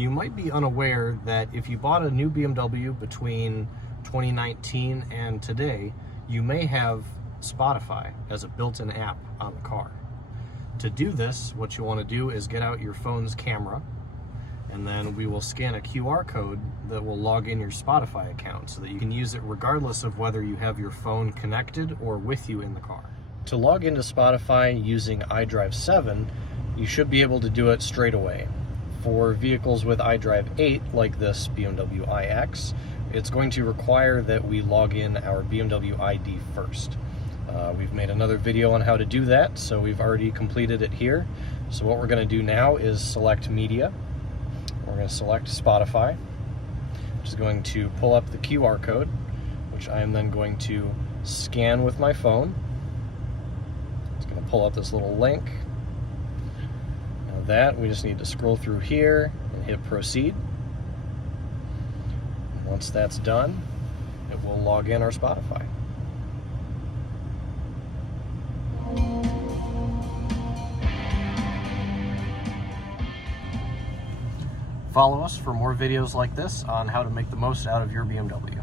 You might be unaware that if you bought a new BMW between 2019 and today, you may have Spotify as a built-in app on the car. To do this, what you want to do is get out your phone's camera, and then we will scan a QR code that will log in your Spotify account so that you can use it regardless of whether you have your phone connected or with you in the car. To log into Spotify using iDrive 7, you should be able to do it straight away. For vehicles with iDrive 8, like this BMW iX, it's going to require that we log in our BMW ID first. We've made another video on how to do that, so we've already completed it here. So what we're going to do now is select Media. We're going to select Spotify, which is going to pull up the QR code, which I am then going to scan with my phone. It's going to pull up this little link. Now that, we just need to scroll through here and hit Proceed. Once that's done, it will log in our Spotify. Follow us for more videos like this on how to make the most out of your BMW.